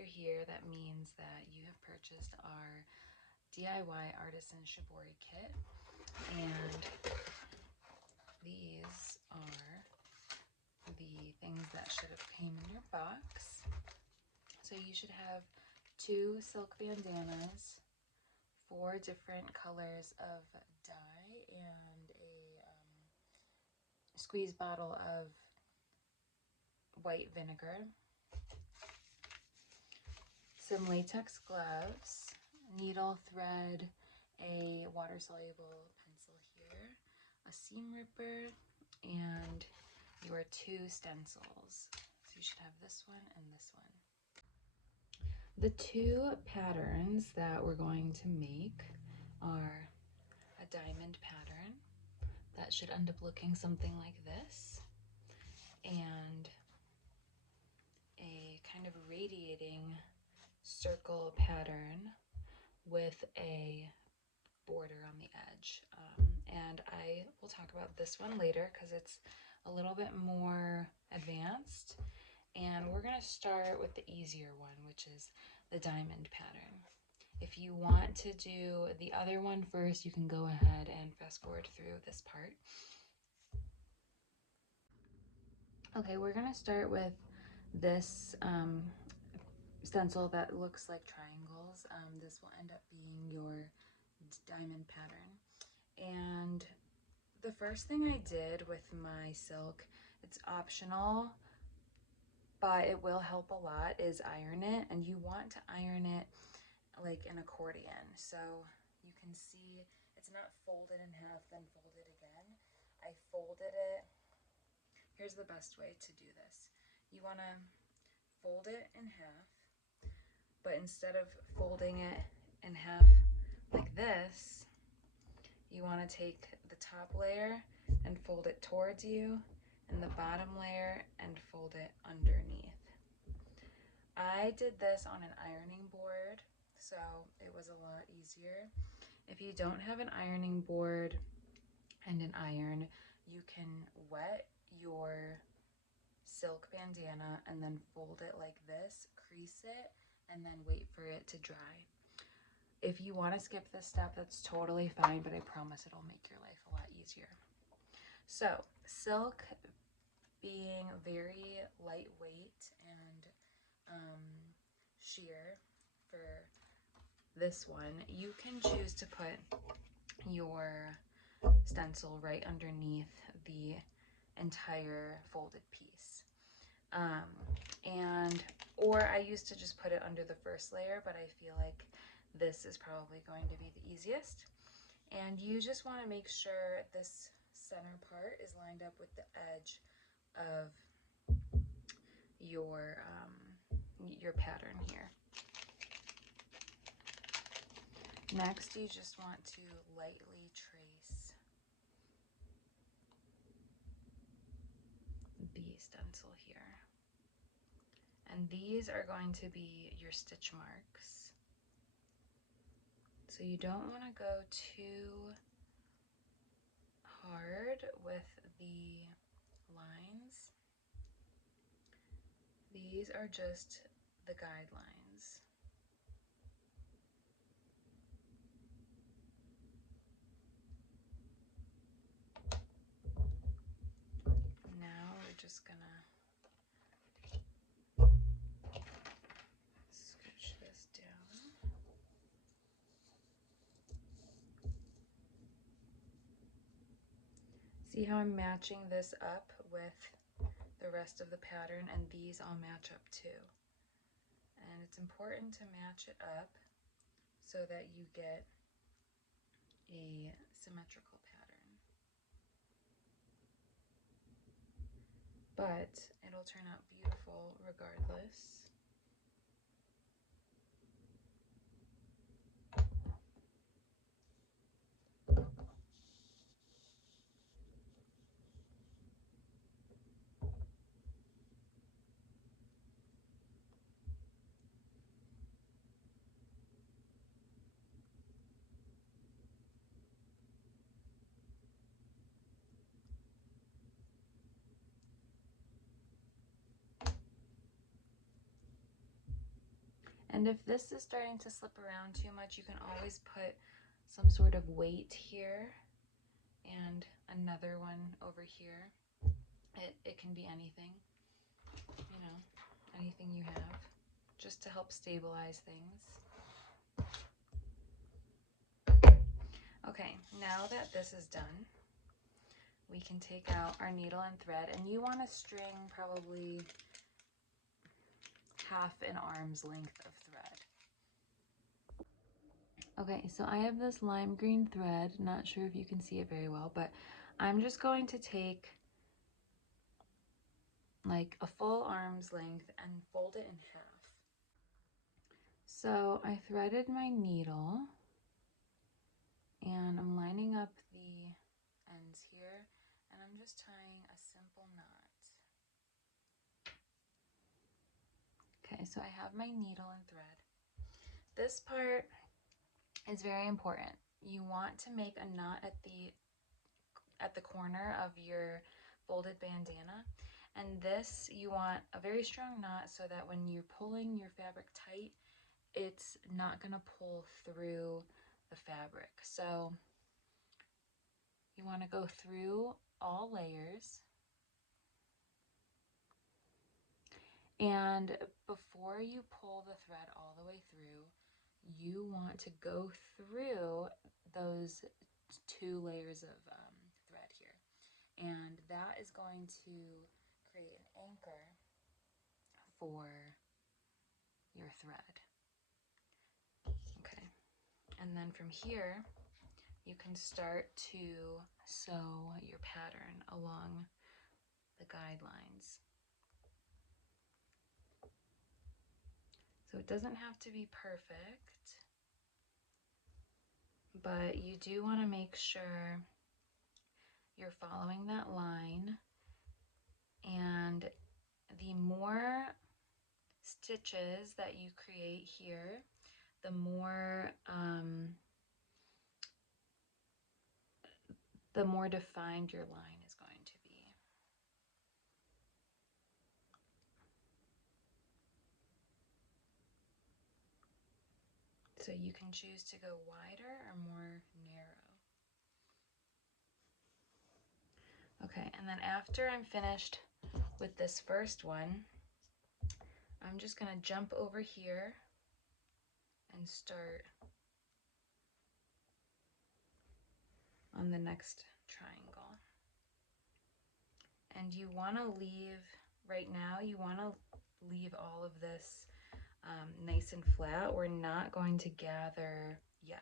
you're here, that means that you have purchased our DIY Artisan Shibori kit, and these are the things that should have came in your box. So you should have 2 silk bandanas, 4 different colors of dye, and a squeeze bottle of white vinegar, some latex gloves, needle, thread, a water-soluble pencil here, a seam ripper, and your 2 stencils. So you should have this one and this one. The 2 patterns that we're going to make are a diamond pattern that should end up looking something like this, and a kind of radiating circle pattern with a border on the edge. And I will talk about this one later because it's a little bit more advanced, and we're going to start with the easier one, which is the diamond pattern. If you want to do the other one first, you can go ahead and fast forward through this part. Okay, we're going to start with this stencil that looks like triangles. This will end up being your diamond pattern. And the first thing I did with my silk, it's optional, but it will help a lot, is iron it. And you want to iron it like an accordion. So you can see it's not folded in half, then folded again. I folded it. Here's the best way to do this. You want to fold it in half, but instead of folding it in half like this, you want to take the top layer and fold it towards you, and the bottom layer and fold it underneath. I did this on an ironing board, so it was a lot easier. If you don't have an ironing board and an iron, you can wet your silk bandana and then fold it like this, crease it, and then wait for it to dry. If you want to skip this step, that's totally fine, but I promise it'll make your life a lot easier. So, silk being very lightweight and sheer for this one, you can choose to put your stencil right underneath the entire folded piece. Or I used to just put it under the first layer, but I feel like this is probably going to be the easiest. And you just want to make sure this center part is lined up with the edge of your pattern here. Next, you just want to lightly trace the stencil here. And these are going to be your stitch marks. So you don't want to go too hard with the lines. These are just the guidelines. Now we're just gonna scooch this down. See how I'm matching this up with the rest of the pattern, and these all match up too. And it's important to match it up so that you get a symmetrical pattern. But it'll turn out beautiful regardless. And if this is starting to slip around too much, you can always put some sort of weight here and another one over here. It can be anything, you know, anything you have, just to help stabilize things. Okay, now that this is done, we can take out our needle and thread, and you want to string probably half an arm's length of thread. Okay, so I have this lime green thread. Not sure if you can see it very well, but I'm just going to take like a full arm's length and fold it in half. So I threaded my needle and I'm lining up the ends here, and I'm just tying a simple knot. Okay, so I have my needle and thread. This part is very important. You want to make a knot at the corner of your folded bandana, and this, you want a very strong knot so that when you're pulling your fabric tight, it's not going to pull through the fabric. So you want to go through all layers, and before you pull the thread all the way through, you want to go through those 2 layers of thread here, and that is going to create an anchor for your thread. Okay, and then from here you can start to sew your pattern along the guidelines. So it doesn't have to be perfect, but you do want to make sure you're following that line, and the more stitches that you create here, the more defined your line is going to be. So you can choose to go wider or more narrow. Okay, and then after I'm finished with this first one, I'm just going to jump over here and start on the next triangle. And you want to leave, right now, you want to leave all of this nice and flat. We're not going to gather yet.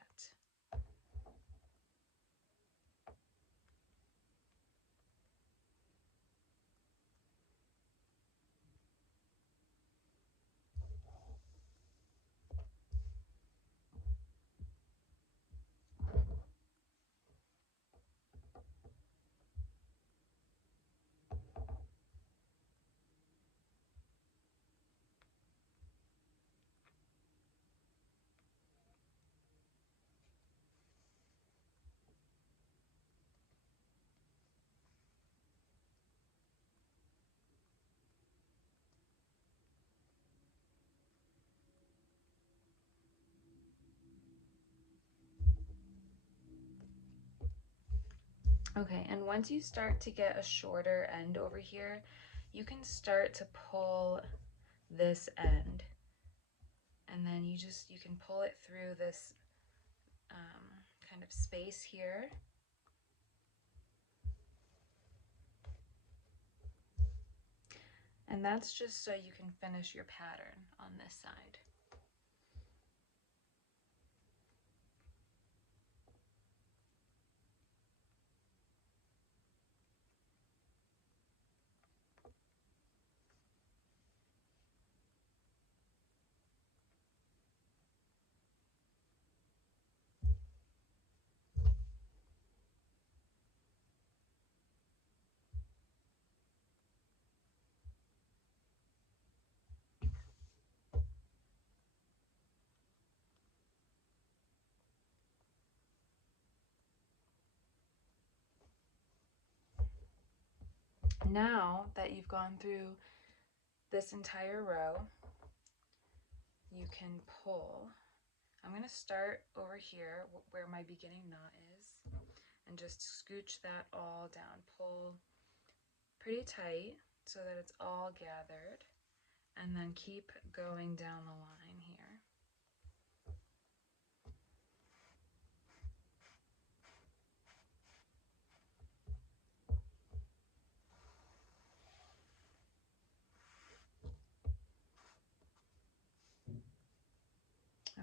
Okay, and once you start to get a shorter end over here, you can start to pull this end, and then you can pull it through this kind of space here. And that's just so you can finish your pattern on this side. Now that you've gone through this entire row, you can pull. I'm going to start over here where my beginning knot is and just scooch that all down. Pull pretty tight so that it's all gathered, and then keep going down the line here.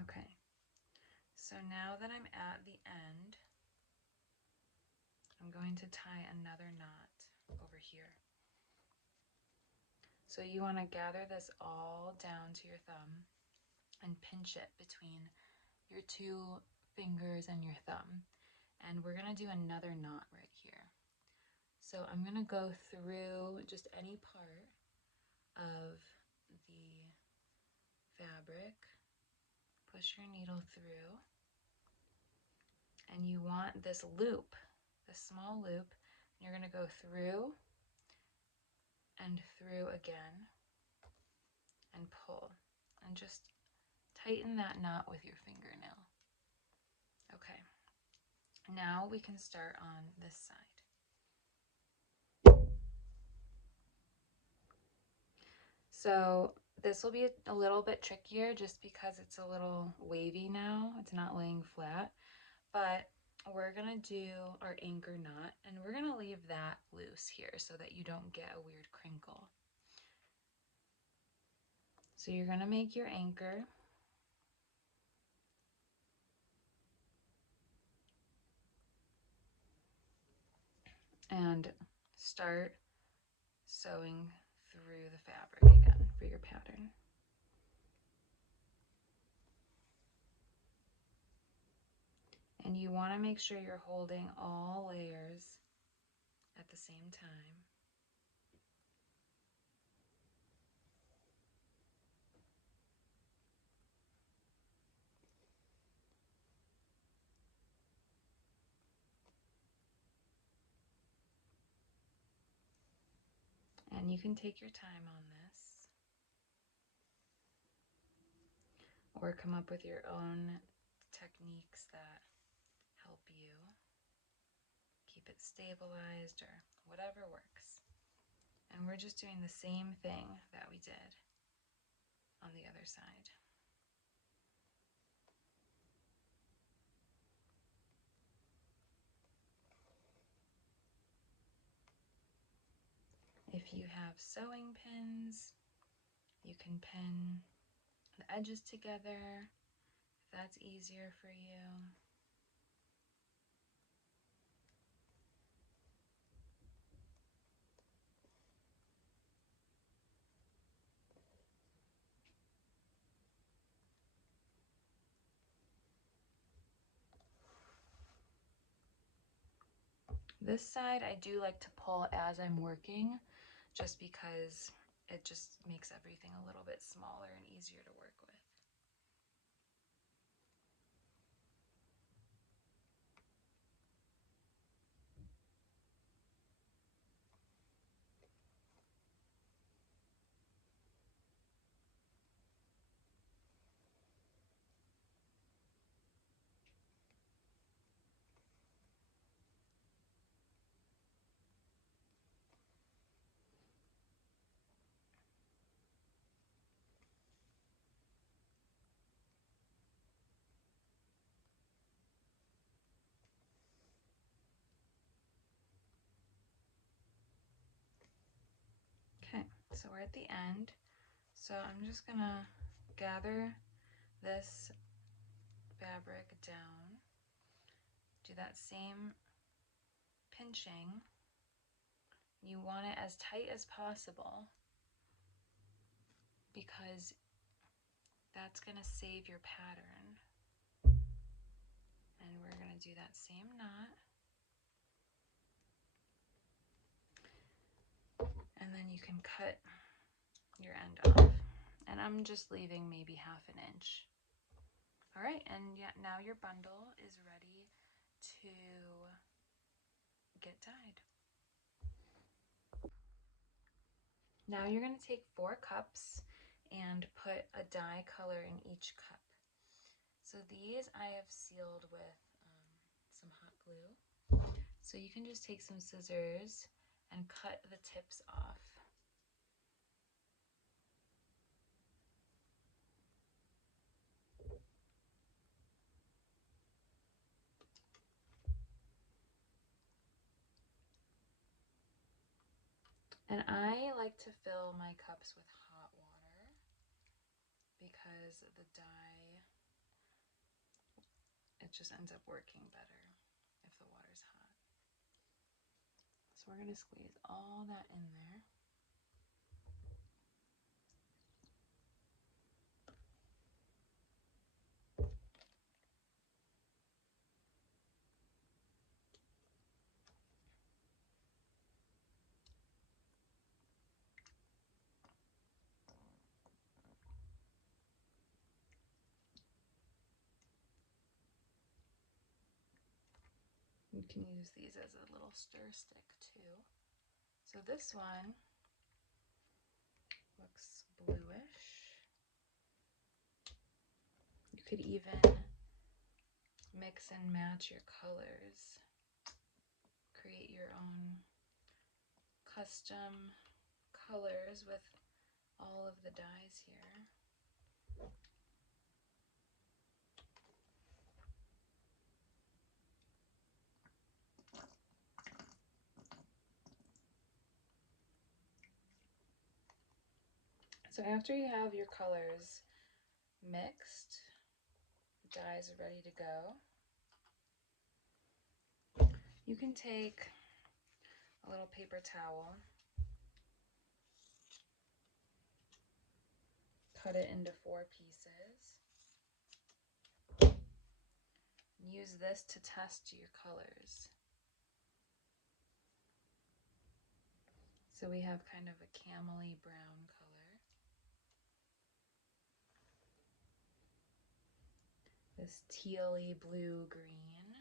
Okay, so now that I'm at the end, I'm going to tie another knot over here. So you want to gather this all down to your thumb and pinch it between your two fingers and your thumb. And we're going to do another knot right here. So I'm going to go through just any part of the fabric, push your needle through, and you want this loop, this small loop, and you're going to go through and through again and pull, and just tighten that knot with your fingernail. Okay, now we can start on this side. So this will be a little bit trickier just because it's a little wavy now. It's not laying flat, but we're gonna do our anchor knot, and we're gonna leave that loose here so that you don't get a weird crinkle. So you're gonna make your anchor. And start sewing through the fabric again for your pattern. And you want to make sure you're holding all layers at the same time. And you can take your time on this, or come up with your own techniques that help you keep it stabilized, or whatever works. And we're just doing the same thing that we did on the other side. If you have sewing pins, you can pin the edges together if that's easier for you. This side I do like to pull as I'm working, just because it just makes everything a little bit smaller and easier to work with. Okay, so we're at the end. So I'm just gonna gather this fabric down, do that same pinching. You want it as tight as possible because that's gonna save your pattern. And we're gonna do that same knot. And then you can cut your end off. And I'm just leaving maybe ½ an inch. All right, and yeah, now your bundle is ready to get dyed. Now you're gonna take 4 cups and put a dye color in each cup. So these I have sealed with some hot glue. So you can just take some scissors and cut the tips off. And I like to fill my cups with hot water because the dye, it just ends up working better if the water's hot. So we're going to squeeze all that in there. You can use these as a little stir stick too. So this one looks bluish. You could even mix and match your colors. Create your own custom colors with all of the dyes here. So after you have your colors mixed, the dyes are ready to go. You can take a little paper towel, cut it into 4 pieces, and use this to test your colors. So we have kind of a camely brown color, this tealy blue green,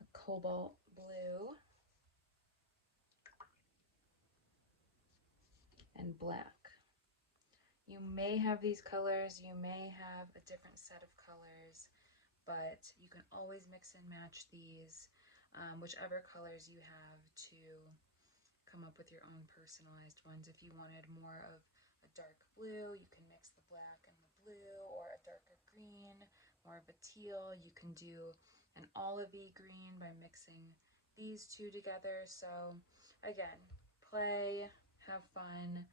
a cobalt blue, and black. You may have these colors, you may have a different set of colors, but you can always mix and match these, whichever colors you have, to come up with your own personalized ones. If you wanted more of a dark blue, you can mix the black and the blue, or a darker green, more of a teal. You can do an olivey green by mixing these two together. So again, play, have fun.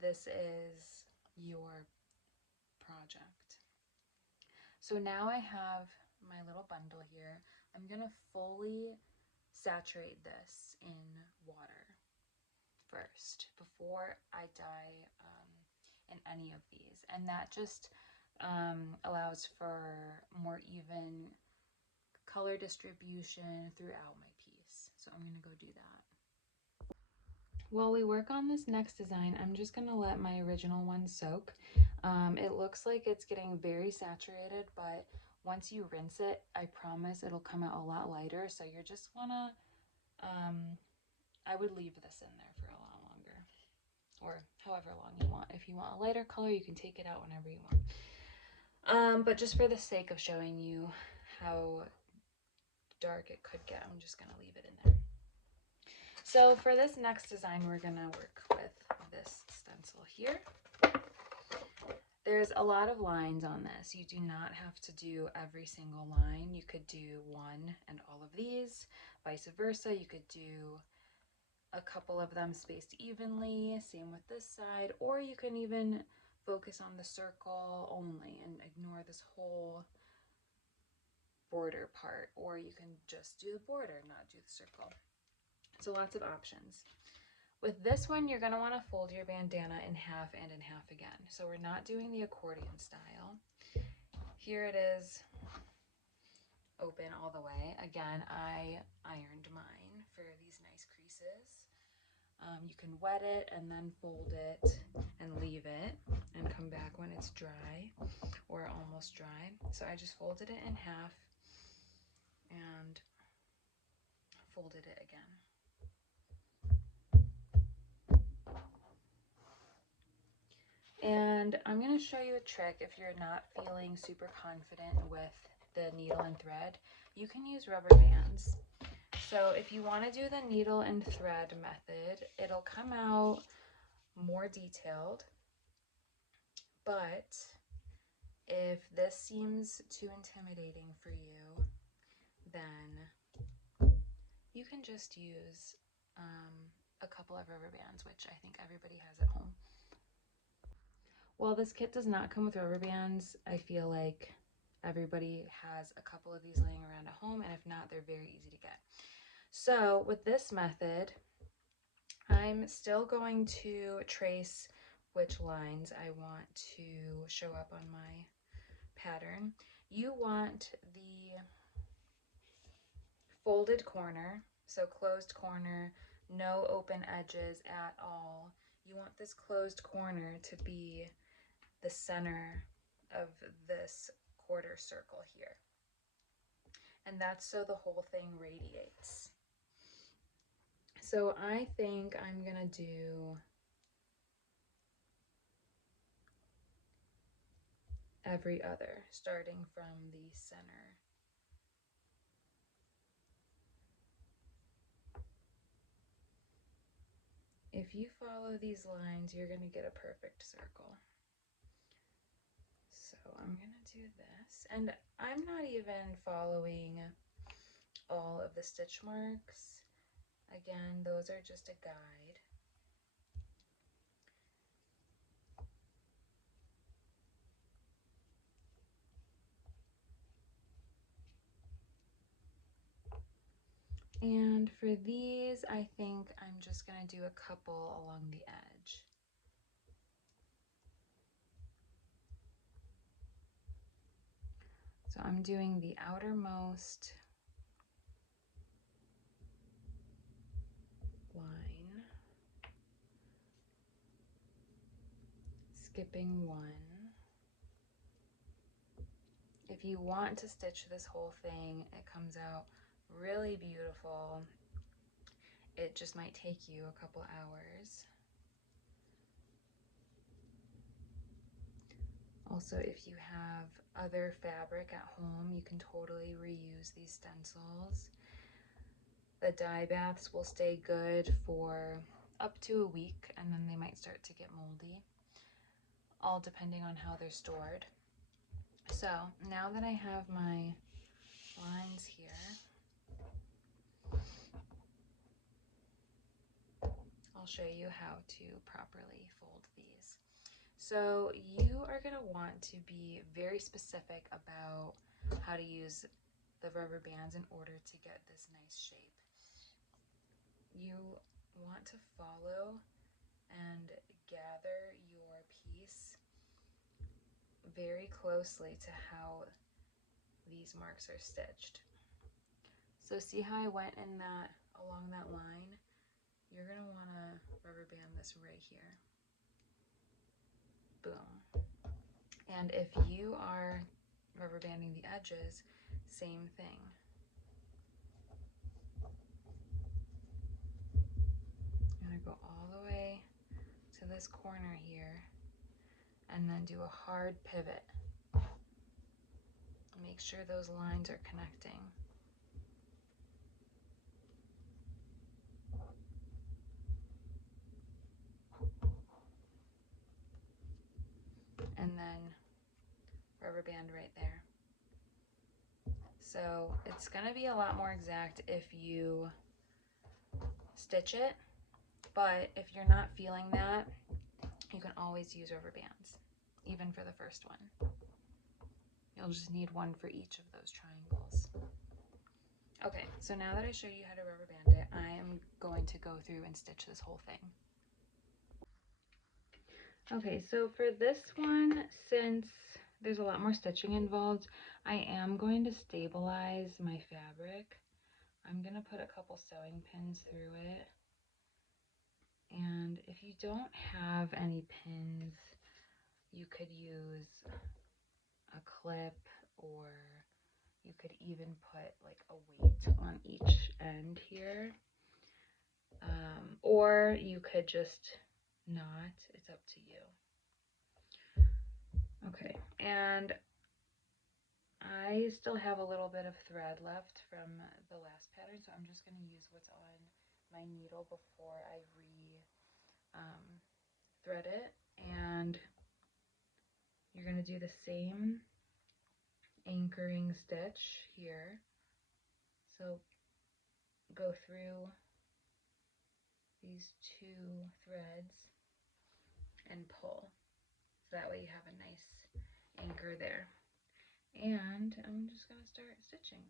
This is your project. So now I have my little bundle here. I'm gonna fully saturate this in water first before I dye in any of these, and that just allows for more even color distribution throughout my piece. So I'm gonna go do that. While we work on this next design, I'm just gonna let my original one soak. It looks like it's getting very saturated, but once you rinse it, I promise it'll come out a lot lighter. So you're just wanna, I would leave this in there for a lot longer, or however long you want. If you want a lighter color, you can take it out whenever you want. But just for the sake of showing you how dark it could get, I'm just gonna leave it in there. So for this next design, we're gonna work with this stencil here. There's a lot of lines on this. You do not have to do every single line. You could do one and all of these, vice versa. You could do a couple of them spaced evenly, same with this side, or you can even focus on the circle only and ignore this whole border part, or you can just do the border, not do the circle. So lots of options. With this one, you're gonna wanna fold your bandana in half and in half again. So we're not doing the accordion style. Here it is open all the way. Again, I ironed mine for these nice creases. You can wet it and then fold it and leave it and come back when it's dry or almost dry. So I just folded it in half and folded it again. And I'm going to show you a trick if you're not feeling super confident with the needle and thread. You can use rubber bands. So if you want to do the needle and thread method, it'll come out more detailed. But if this seems too intimidating for you, then you can just use a couple of rubber bands, which I think everybody has at home. While this kit does not come with rubber bands, I feel like everybody has a couple of these laying around at home, and if not, they're very easy to get. So with this method, I'm still going to trace which lines I want to show up on my pattern. You want the folded corner, so closed corner, no open edges at all. You want this closed corner to be the center of this quarter circle here. And that's so the whole thing radiates. So I think I'm gonna do every other, starting from the center. If you follow these lines, you're gonna get a perfect circle. So I'm gonna do this, and I'm not even following all of the stitch marks. Again, those are just a guide. And for these, I think I'm just gonna do a couple along the edge. So I'm doing the outermost line, skipping one. If you want to stitch this whole thing, it comes out really beautiful. It just might take you a couple hours. Also, if you have other fabric at home, you can totally reuse these stencils. The dye baths will stay good for up to a week, and then they might start to get moldy, all depending on how they're stored. So now that I have my lines here, I'll show you how to properly fold these. So you are going to want to be very specific about how to use the rubber bands in order to get this nice shape. You want to follow and gather your piece very closely to how these marks are stitched. So see how I went in that along that line? You're going to want to rubber band this right here. Boom. And if you are rubber banding the edges, same thing. I'm going to go all the way to this corner here and then do a hard pivot. Make sure those lines are connecting. And then rubber band right there. So it's going to be a lot more exact if you stitch it, but if you're not feeling that, you can always use rubber bands, even for the first one. You'll just need one for each of those triangles. Okay, so now that I showed you how to rubber band it, I am going to go through and stitch this whole thing. Okay, so for this one, since there's a lot more stitching involved, I am going to stabilize my fabric. I'm going to put a couple sewing pins through it. And if you don't have any pins, you could use a clip, or you could even put like a weight on each end here. Or you could just not, it's up to you. Okay, and I still have a little bit of thread left from the last pattern, so I'm just going to use what's on my needle before I thread it. And you're going to do the same anchoring stitch here. So go through these two threads and pull. So that way you have a nice anchor there. And I'm just going to start stitching now.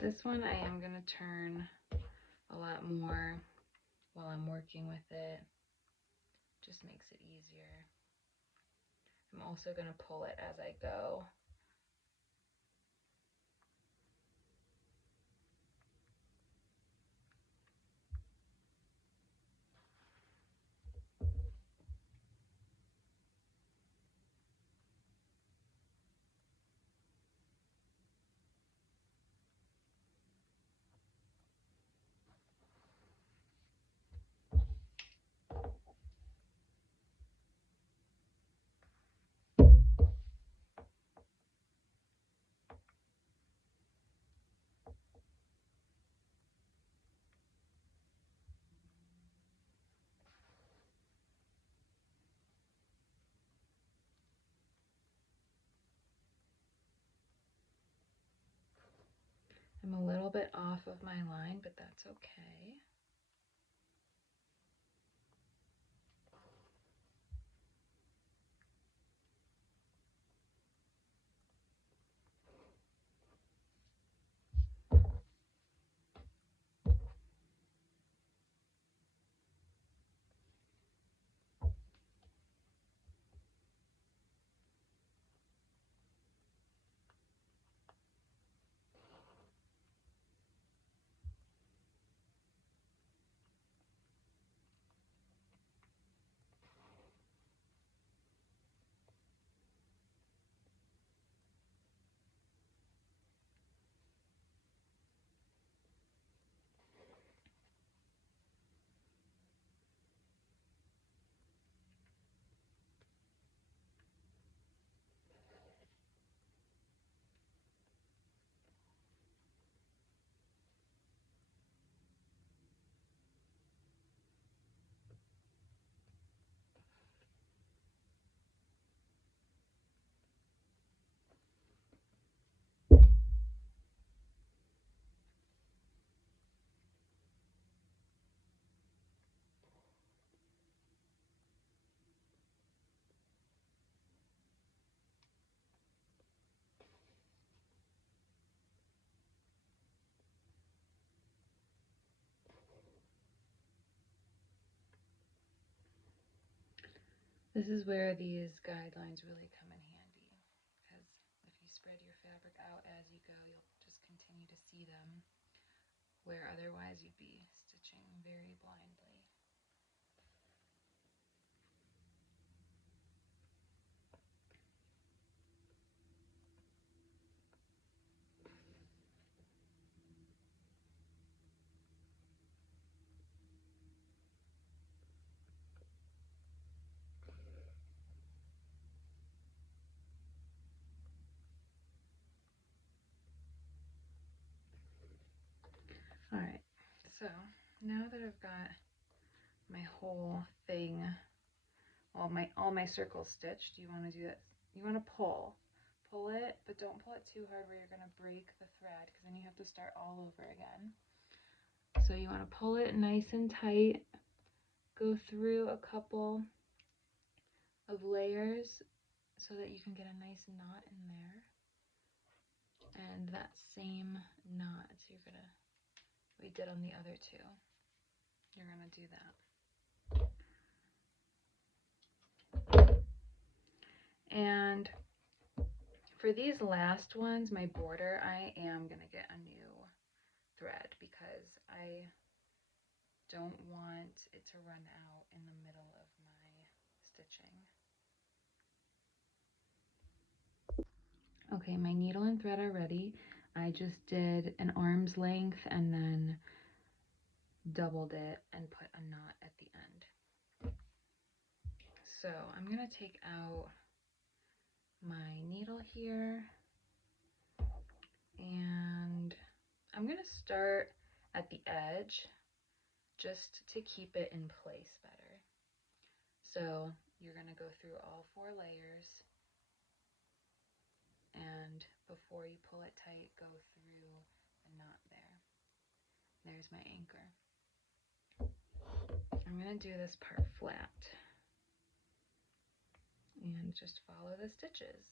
This one I am going to turn a lot more while I'm working with it. Just makes it easier. I'm also going to pull it as I go. I'm a little bit off of my line, but that's okay. This is where these guidelines really come in handy, because if you spread your fabric out as you go, you'll just continue to see them, where otherwise you'd be stitching very blindly. Alright, so now that I've got my whole thing, all my circles stitched, you want to do that. You want to pull it, but don't pull it too hard where you're going to break the thread, because then you have to start all over again. So you want to pull it nice and tight, go through a couple of layers so that you can get a nice knot in there. And that same knot, so you're gonna, we did on the other two, you're gonna do that. And for these last ones, my border, I am gonna get a new thread because I don't want it to run out in the middle of my stitching. Okay, my needle and thread are ready. I just did an arm's length and then doubled it and put a knot at the end. So I'm gonna take out my needle here, and I'm gonna start at the edge just to keep it in place better. So you're gonna go through all 4 layers, and before you pull it tight, go through the knot there. There's my anchor. I'm gonna do this part flat and just follow the stitches.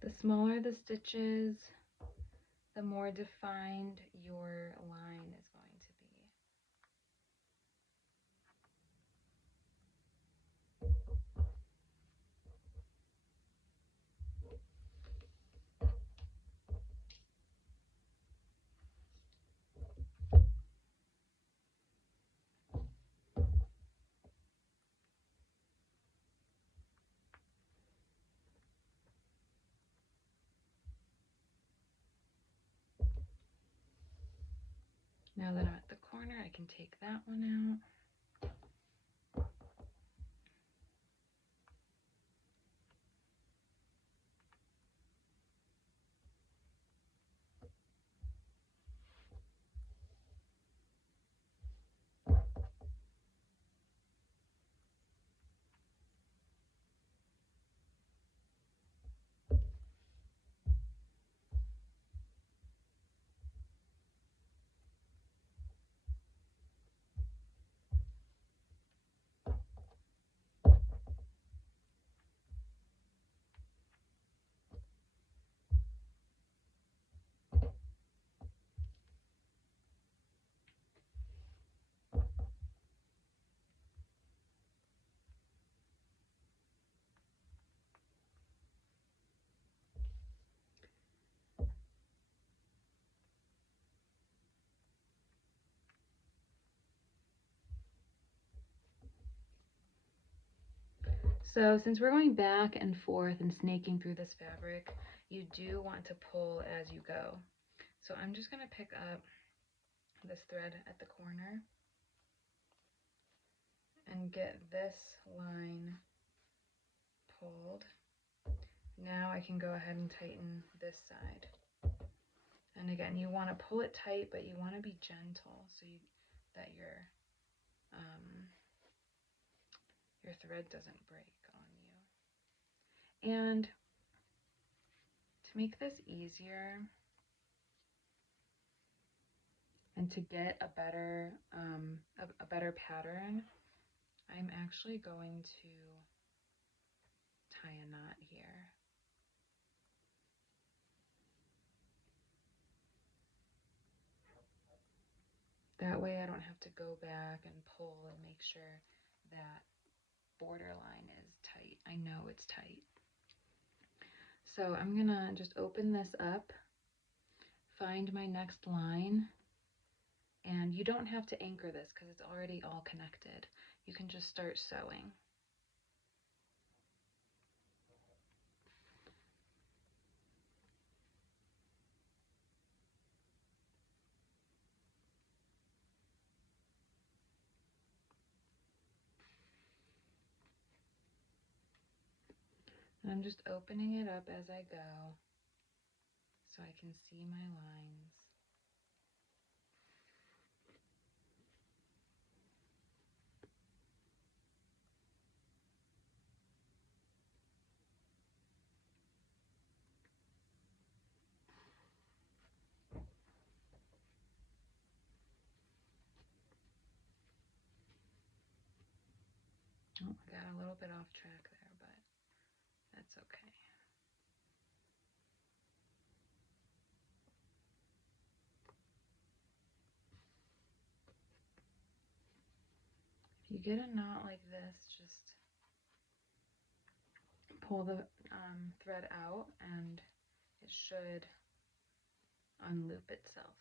The smaller the stitches, the more defined your line is going to be. Now that I'm at the corner, I can take that one out. So since we're going back and forth and snaking through this fabric, you do want to pull as you go. So I'm just going to pick up this thread at the corner and get this line pulled. Now I can go ahead and tighten this side. And again, you want to pull it tight, but you want to be gentle so that your thread doesn't break on you. And to make this easier and to get a better pattern, I'm actually going to tie a knot here. That way I don't have to go back and pull and make sure that borderline is tight. I know it's tight. So I'm gonna just open this up, find my next line, and you don't have to anchor this because it's already all connected. You can just start sewing. And I'm just opening it up as I go so I can see my lines. Oh, I got a little bit off track there, but that's okay. If you get a knot like this, just pull the thread out and it should unloop itself.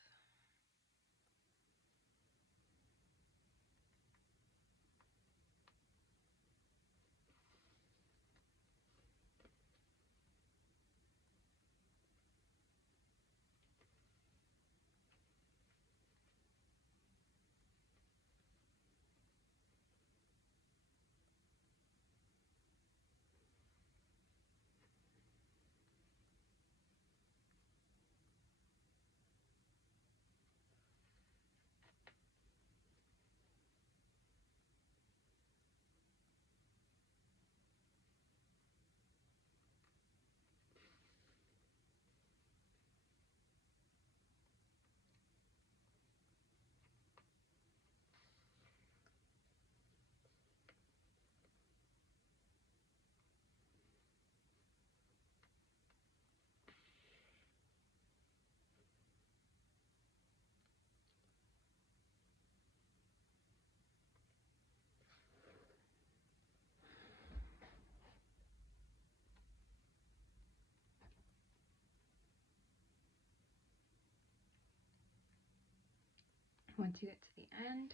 Once you get to the end,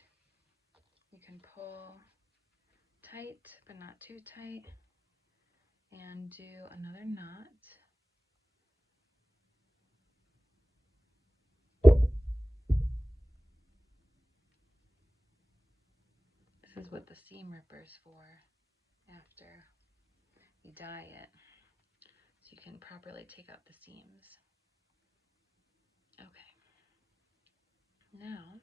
you can pull tight, but not too tight, and do another knot. This is what the seam ripper's for after you dye it, so you can properly take out the seams. Okay, now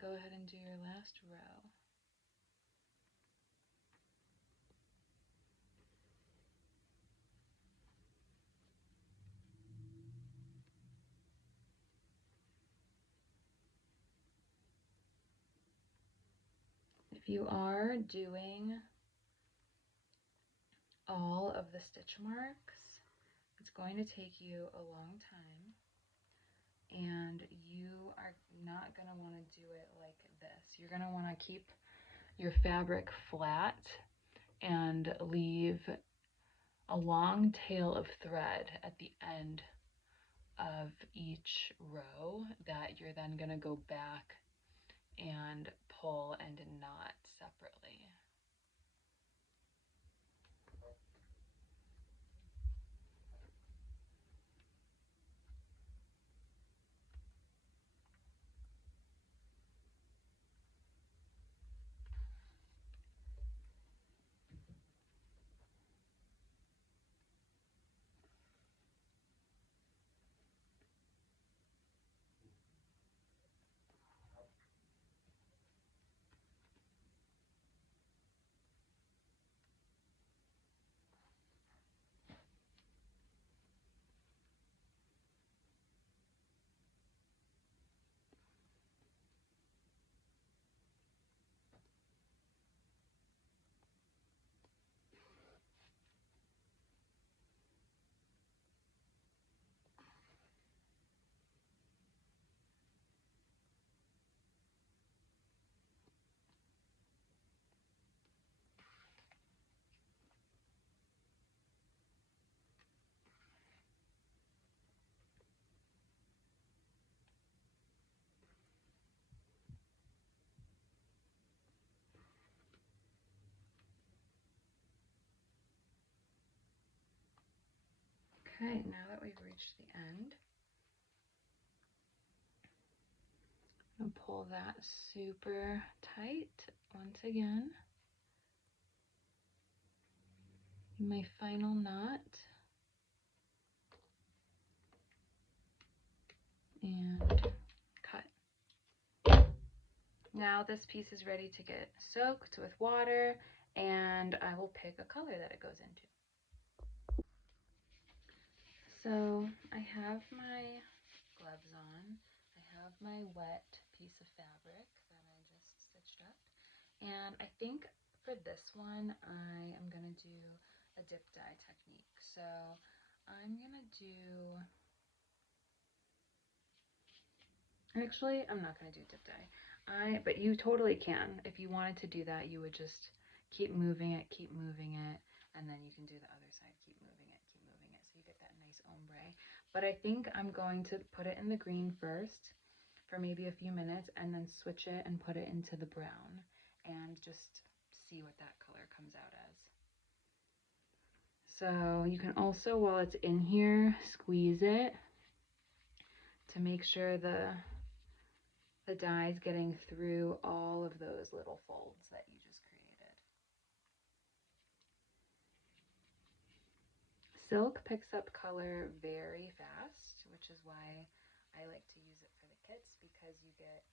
go ahead and do your last row. If you are doing all of the stitch marks, it's going to take you a long time, and you are not going to want to do it like this. You're going to want to keep your fabric flat and leave a long tail of thread at the end of each row that you're then going to go back and pull and knot separately. Okay, now that we've reached the end, I'm gonna pull that super tight once again. My final knot, and cut. Now this piece is ready to get soaked with water, and I will pick a color that it goes into. So I have my gloves on. I have my wet piece of fabric that I just stitched up. And I think for this one, I am going to do a dip dye technique. So I'm going to do, actually, I'm not going to do dip dye. But you totally can. If you wanted to do that, you would just keep moving it, and then you can do the other side, keep moving it, so you get that nice ombre. But I think I'm going to put it in the green first for maybe a few minutes, and then switch it and put it into the brown, and just see what that color comes out as. So you can also, while it's in here, squeeze it to make sure the dye is getting through all of those little folds that you just created. Silk picks up color very fast, which is why I like to use it for the kits, because you get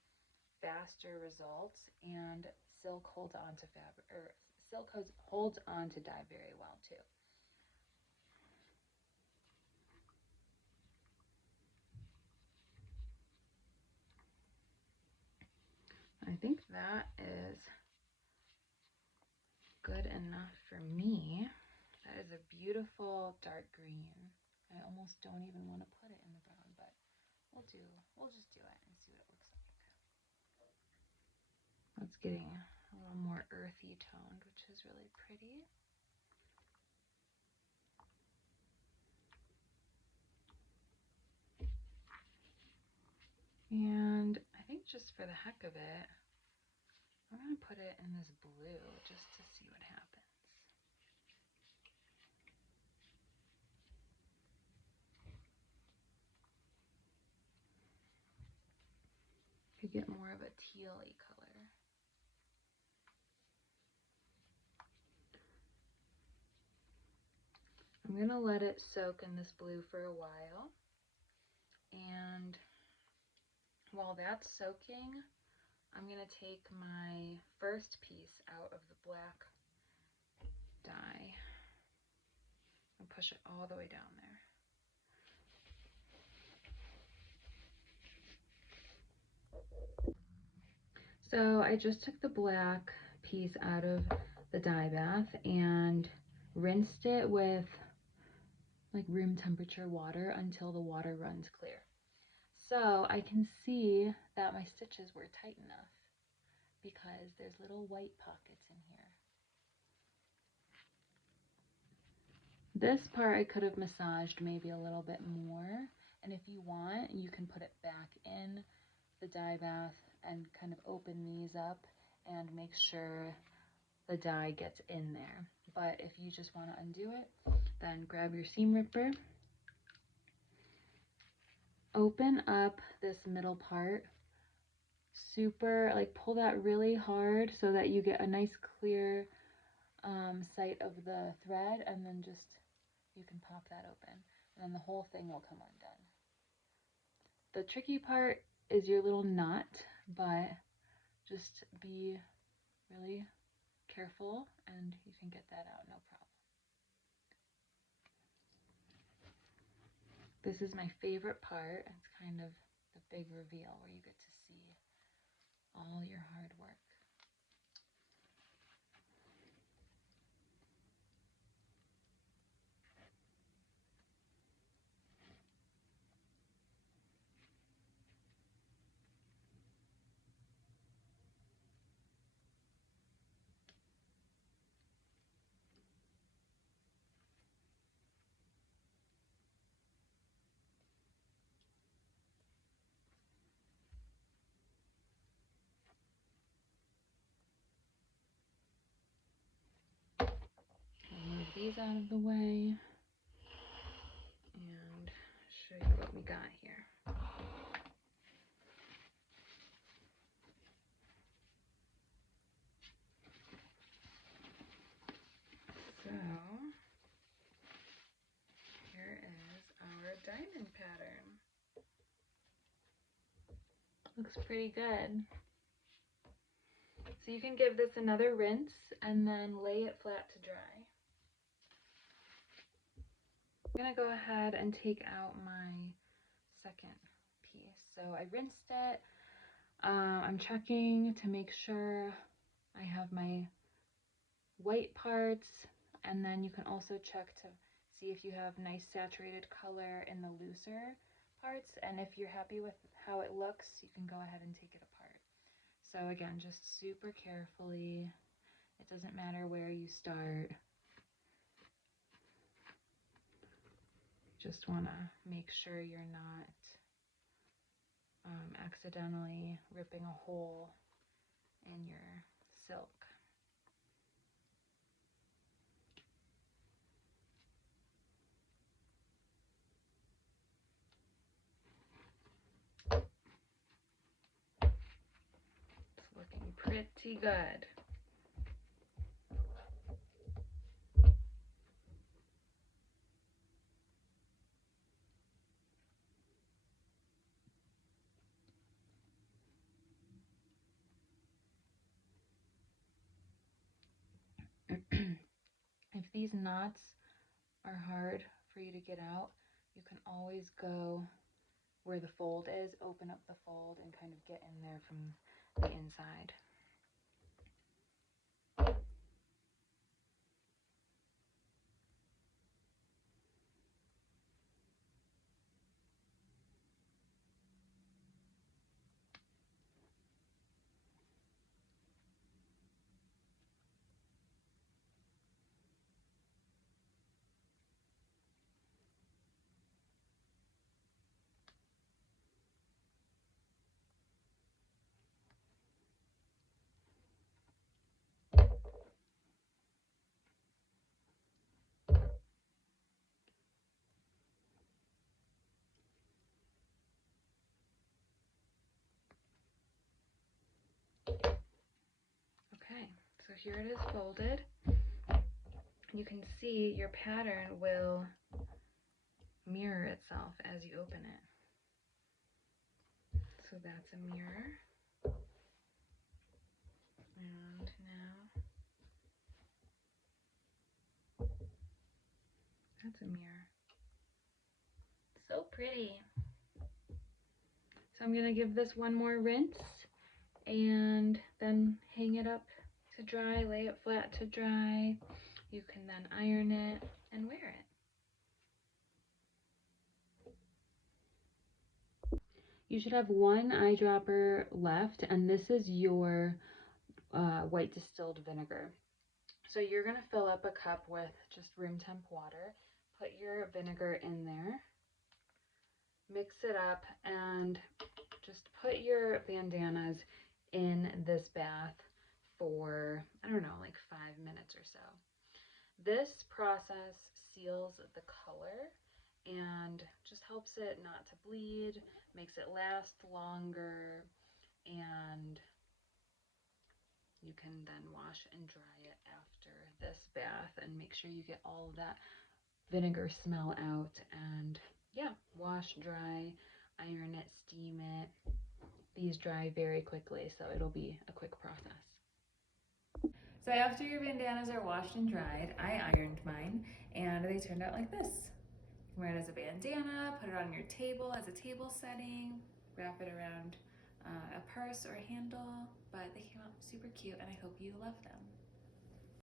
faster results, and silk holds on to fabric, or silk holds on to dye very well too. I think that is good enough for me. That is a beautiful dark green. I almost don't even want to put it in the brown, but we'll just do it and see what it looks like. It's getting a little more earthy toned, which is really pretty. And I think just for the heck of it, I'm going to put it in this blue just to see what happens. Could get more of a teal-y color. I'm going to let it soak in this blue for a while. And while that's soaking, I'm going to take my first piece out of the black dye and push it all the way down there. So I just took the black piece out of the dye bath and rinsed it with like room temperature water until the water runs clear. So I can see that my stitches were tight enough because there's little white pockets in here. This part I could have massaged maybe a little bit more, and if you want, you can put it back in the dye bath and kind of open these up and make sure the dye gets in there. But if you just want to undo it, then grab your seam ripper, open up this middle part, pull that really hard so that you get a nice clear sight of the thread, and then just, you can pop that open, and then the whole thing will come undone. The tricky part is your little knot, but just be really careful and you can get that out no problem. This is my favorite part. It's kind of the big reveal where you get to see all your hard work. Move these out of the way and show you what we got here. So here is our diamond pattern. Looks pretty good. So you can give this another rinse and then lay it flat to dry. I'm gonna go ahead and take out my second piece. So I rinsed it. I'm checking to make sure I have my white parts, and then you can also check to see if you have nice saturated color in the looser parts, and if you're happy with how it looks, you can go ahead and take it apart. So again, just super carefully. It doesn't matter where you start. Just want to make sure you're not accidentally ripping a hole in your silk. It's looking pretty good. If these knots are hard for you to get out, you can always go where the fold is, open up the fold, and kind of get in there from the inside. Okay, so here it is folded. You can see your pattern will mirror itself as you open it. So that's a mirror. And now that's a mirror. So pretty. So I'm gonna give this one more rinse and then hang it up to dry, lay it flat to dry. You can then iron it and wear it. You should have one eyedropper left, and this is your white distilled vinegar. So you're gonna fill up a cup with just room temp water, put your vinegar in there, mix it up, and just put your bandanas in this bath for, I don't know, like 5 minutes or so. This process seals the color and just helps it not to bleed, makes it last longer, and you can then wash and dry it after this bath and make sure you get all of that vinegar smell out. And yeah, wash, dry, iron it, steam it. These dry very quickly, so it'll be a quick process. So after your bandanas are washed and dried, I ironed mine and they turned out like this. You can wear it as a bandana, put it on your table as a table setting, wrap it around a purse or a handle, but they came out super cute and I hope you love them.